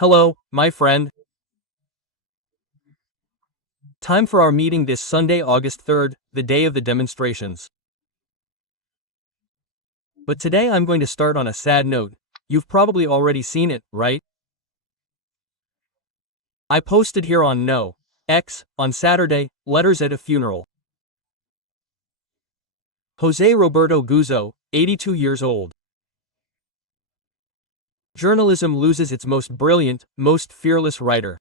Hello, my friend. Time for our meeting this Sunday, August 3rd, the day of the demonstrations. But today I'm going to start on a sad note. You've probably already seen it, right? I posted here on X on Saturday, letters at a funeral. Jose Roberto Guzzo, 82 years old. Journalism loses its most brilliant, most fearless writer.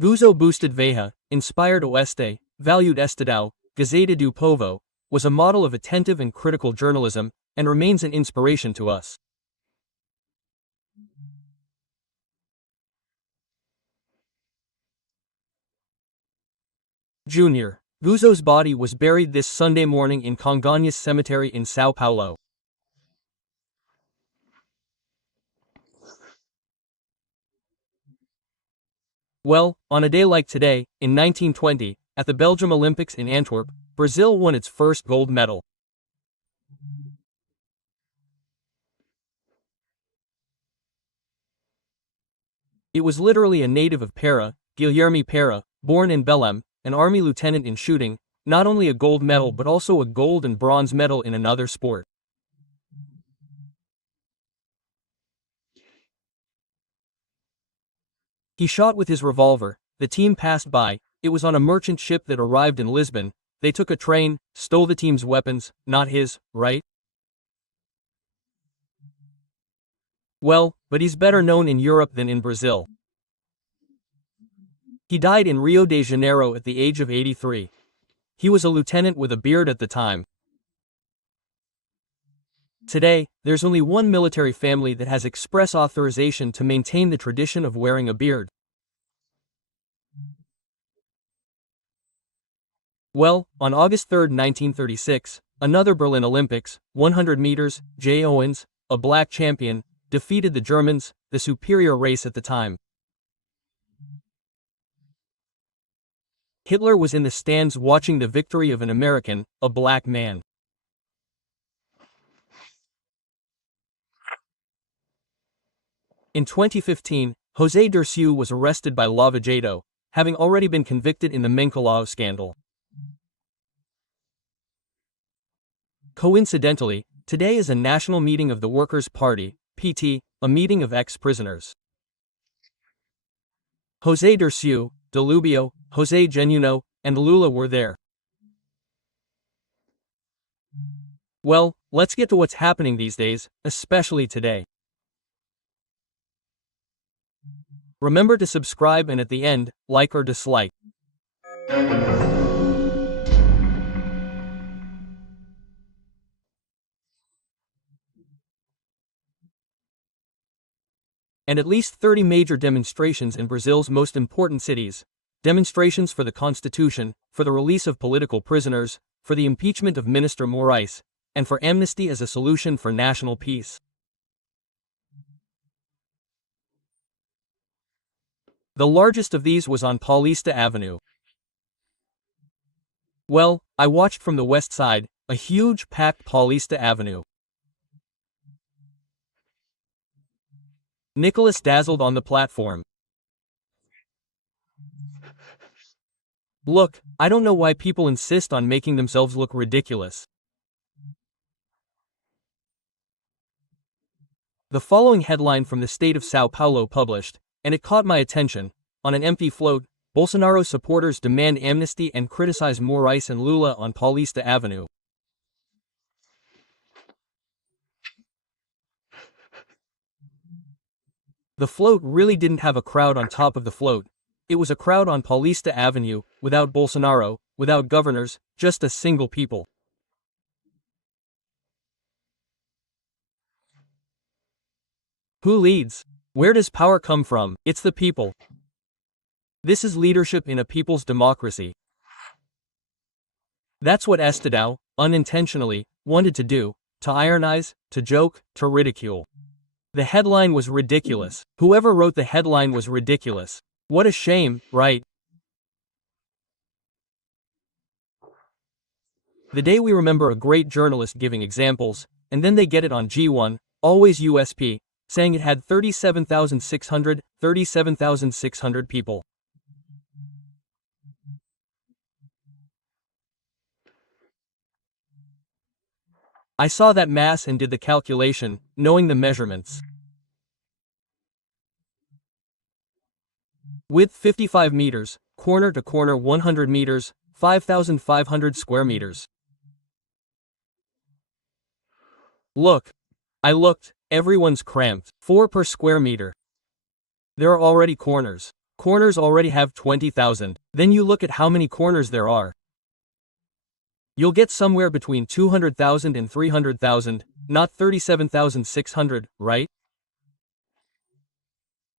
Guzzo boosted Veja, inspired Oeste, valued Estadão, Gazeta do Povo, was a model of attentive and critical journalism, and remains an inspiration to us. Junior. Guzzo's body was buried this Sunday morning in Congonhas Cemetery in São Paulo. Well, on a day like today, in 1920, at the Belgium Olympics in Antwerp, Brazil won its first gold medal. It was literally a native of Pera, Guilherme Pera, born in Belém, an army lieutenant in shooting, not only a gold medal but also a gold and bronze medal in another sport. He shot with his revolver. The team passed by. It was on a merchant ship that arrived in Lisbon. They took a train, stole the team's weapons, not his, right? Well, but he's better known in Europe than in Brazil. He died in Rio de Janeiro at the age of 83. He was a lieutenant with a beard at the time. Today, there's only one military family that has express authorization to maintain the tradition of wearing a beard. Well, on August 3, 1936, another Berlin Olympics, 100 meters, Jay Owens, a black champion, defeated the Germans, the superior race at the time. Hitler was in the stands watching the victory of an American, a black man. In 2015, José Dirceu was arrested by Lava Jato, having already been convicted in the Mencolao scandal. Coincidentally, today is a national meeting of the Workers' Party, PT, a meeting of ex-prisoners. José Dirceu, Delubio, José Genuino, and Lula were there. Well, let's get to what's happening these days, especially today. Remember to subscribe and at the end, like or dislike. And at least 30 major demonstrations in Brazil's most important cities. Demonstrations for the Constitution, for the release of political prisoners, for the impeachment of Minister Moraes, and for amnesty as a solution for national peace. The largest of these was on Paulista Avenue. Well, I watched from the west side, a huge packed Paulista Avenue. Nicholas dazzled on the platform. Look, I don't know why people insist on making themselves look ridiculous. The following headline from the state of São Paulo published, and it caught my attention. On an empty float, Bolsonaro supporters demand amnesty and criticize Moraes and Lula on Paulista Avenue. The float really didn't have a crowd on top of the float. It was a crowd on Paulista Avenue, without Bolsonaro, without governors, just a single people. Who leads? Where does power come from? It's the people. This is leadership in a people's democracy. That's what Estadão, unintentionally, wanted to do, to ironize, to joke, to ridicule. The headline was ridiculous. Whoever wrote the headline was ridiculous. What a shame, right? The day we remember a great journalist giving examples, and then they get it on G1, always USP, saying it had 37,600 people. I saw that mass and did the calculation, knowing the measurements. Width 55 meters, corner to corner 100 meters, 5,500 square meters. Look. I looked, everyone's cramped, 4 per square meter. There are already corners. Corners already have 20,000. Then you look at how many corners there are. You'll get somewhere between 200,000 and 300,000, not 37,600, right?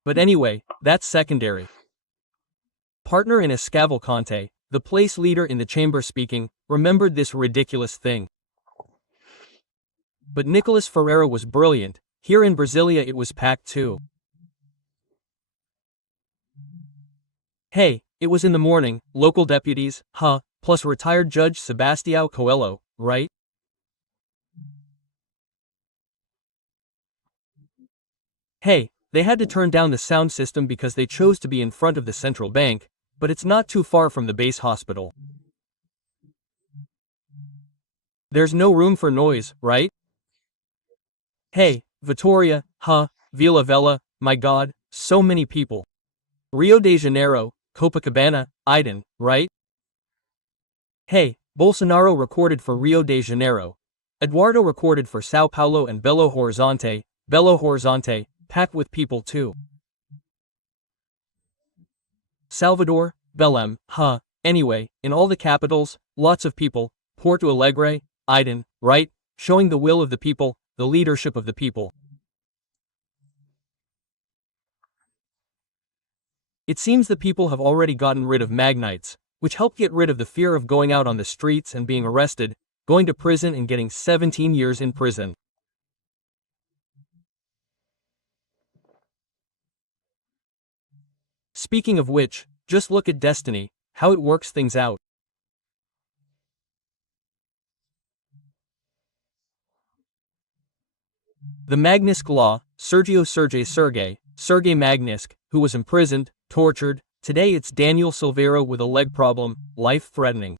But anyway, that's secondary. Partner in Escavalcante, the place leader in the chamber speaking, remembered this ridiculous thing. But Nicolas Ferreira was brilliant. Here in Brasilia it was packed too. Hey, it was in the morning, local deputies, plus retired Judge Sebastião Coelho, right? Hey, they had to turn down the sound system because they chose to be in front of the central bank, but it's not too far from the base hospital. There's no room for noise, right? Hey, Vitoria, Vila Velha, my God, so many people. Rio de Janeiro, Copacabana, Iden, right? Hey, Bolsonaro recorded for Rio de Janeiro. Eduardo recorded for Sao Paulo and Belo Horizonte, packed with people too. Salvador, Belém, anyway, in all the capitals, lots of people, Porto Alegre, Iden, right? Showing the will of the people, the leadership of the people. It seems the people have already gotten rid of magnites, which help get rid of the fear of going out on the streets and being arrested, going to prison and getting 17 years in prison. Speaking of which, just look at destiny, how it works things out. The Magnitsky law, Sergei Magnitsky, who was imprisoned, tortured, today it's Daniel Silveira with a leg problem, life-threatening.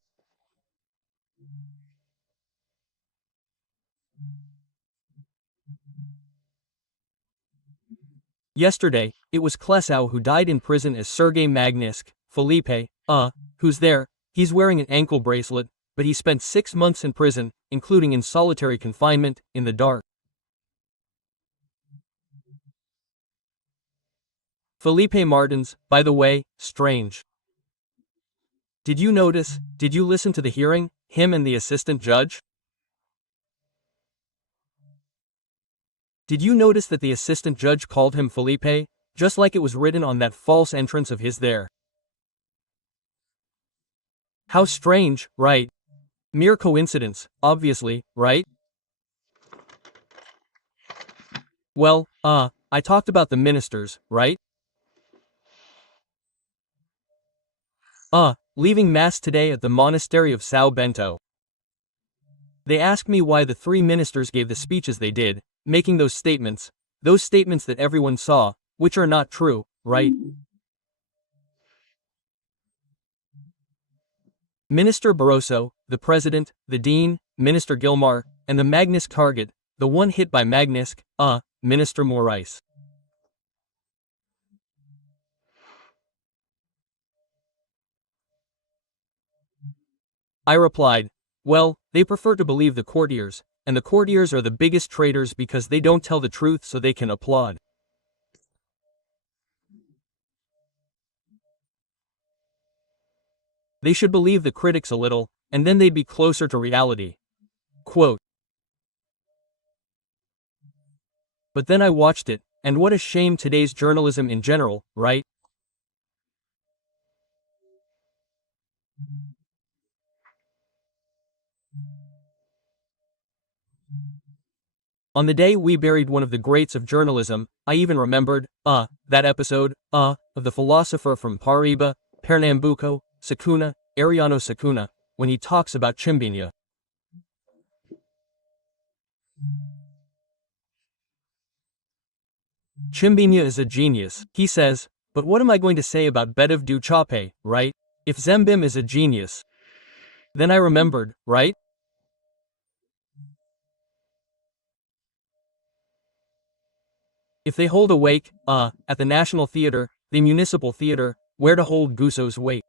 Yesterday, it was Clesau who died in prison as Sergei Magnitsky, Felipe, who's there, he's wearing an ankle bracelet, but he spent 6 months in prison, including in solitary confinement, in the dark. Felipe Martins, by the way, strange. Did you notice, did you listen to the hearing, him and the assistant judge? Did you notice that the assistant judge called him Felipe, just like it was written on that false entrance of his there? How strange, right? Mere coincidence, obviously, right? Well, I talked about the ministers, right? Leaving Mass today at the monastery of São Bento. They asked me why the 3 ministers gave the speeches they did, making those statements that everyone saw, which are not true, right? Minister Barroso, the president, the dean, Minister Gilmar, and the Magnitsky target, the one hit by Magnitsky, Minister Moraes. I replied, well, they prefer to believe the courtiers, and the courtiers are the biggest traitors because they don't tell the truth so they can applaud. They should believe the critics a little, and then they'd be closer to reality. Quote. But then I watched it, and what a shame today's journalism in general, right? On the day we buried one of the greats of journalism, I even remembered, that episode, of the philosopher from Paraíba, Pernambuco, Sakuna, Ariano Sakuna, when he talks about Chimbinha. Chimbinha is a genius, he says, but what am I going to say about Betiv du Chape, right? If Zembim is a genius. Then I remembered, right? If they hold a wake, at the National Theatre, the Municipal Theatre, where to hold Guso's wake.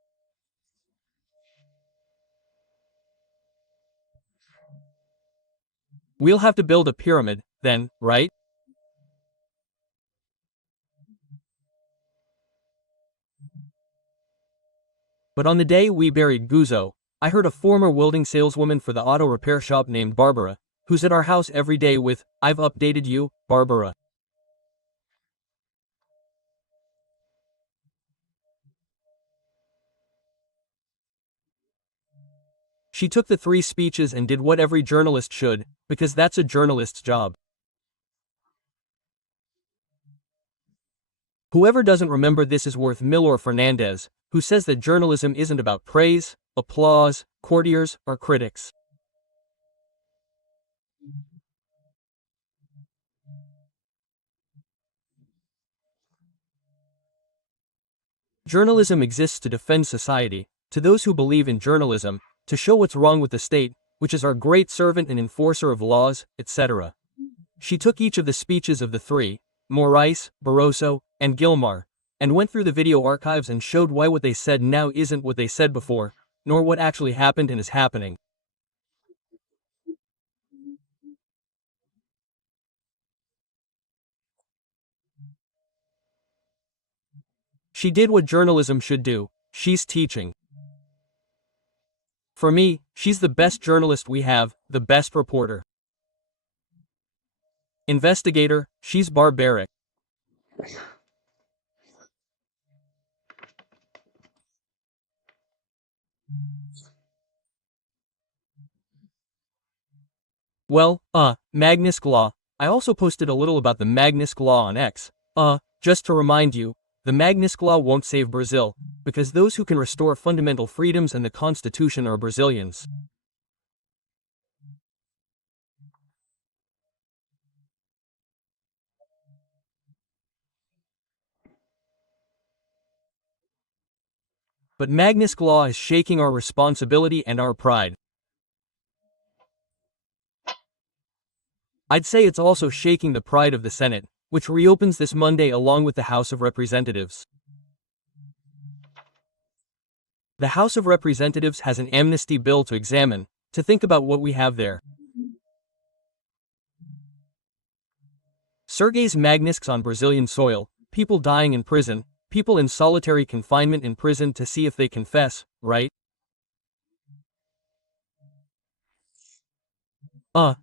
We'll have to build a pyramid, then, right? But on the day we buried Guzo, I heard a former welding saleswoman for the auto repair shop named Barbara, who's at our house every day with, "I've updated you, Barbara." She took the 3 speeches and did what every journalist should, because that's a journalist's job. Whoever doesn't remember this is worth Milor Fernandez, who says that journalism isn't about praise, applause, courtiers, or critics. Journalism exists to defend society, to those who believe in journalism, to show what's wrong with the state, which is our great servant and enforcer of laws, etc. She took each of the speeches of the 3, Moraes, Barroso, and Gilmar, and went through the video archives and showed why what they said now isn't what they said before, nor what actually happened and is happening. She did what journalism should do, she's teaching. For me, she's the best journalist we have, the best reporter. Investigator, she's barbaric. Well, Magnitsky Law. I also posted a little about the Magnitsky Law on X. Just to remind you, the Magnitsky Law won't save Brazil, because those who can restore fundamental freedoms and the Constitution are Brazilians. But Magnitsky Law is shaking our responsibility and our pride. I'd say it's also shaking the pride of the Senate, which reopens this Monday along with the House of Representatives. The House of Representatives has an amnesty bill to examine, to think about what we have there. Sergei's Magnitsky on Brazilian soil, people dying in prison, people in solitary confinement in prison to see if they confess, right?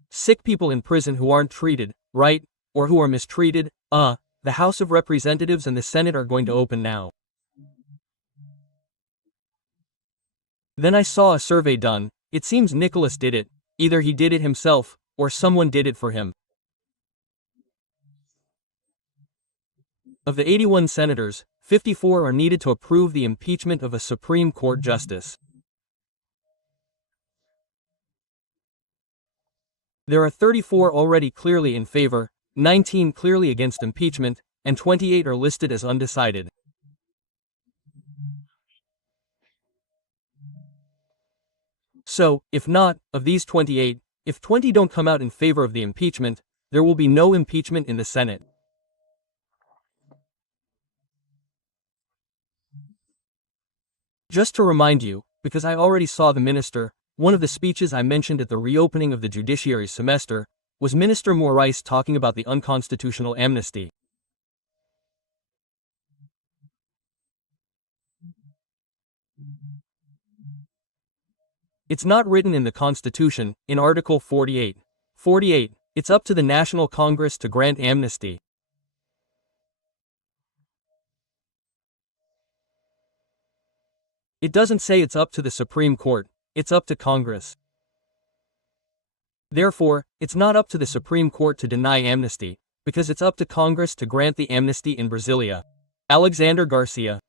Sick people in prison who aren't treated, right? Or who are mistreated, the House of Representatives and the Senate are going to open now. Then I saw a survey done. It seems Nicholas did it, either he did it himself, or someone did it for him. Of the 81 senators, 54 are needed to approve the impeachment of a Supreme Court justice. There are 34 already clearly in favor, 19 clearly against impeachment, and 28 are listed as undecided. So, if not, of these 28, if 20 don't come out in favor of the impeachment, there will be no impeachment in the Senate. Just to remind you, because I already saw the minister, one of the speeches I mentioned at the reopening of the judiciary semester was Minister Moraes talking about the unconstitutional amnesty. It's not written in the Constitution, in Article 48. 48. It's up to the National Congress to grant amnesty. It doesn't say it's up to the Supreme Court, it's up to Congress. Therefore, it's not up to the Supreme Court to deny amnesty, because it's up to Congress to grant the amnesty in Brasilia. Alexandre Garcia.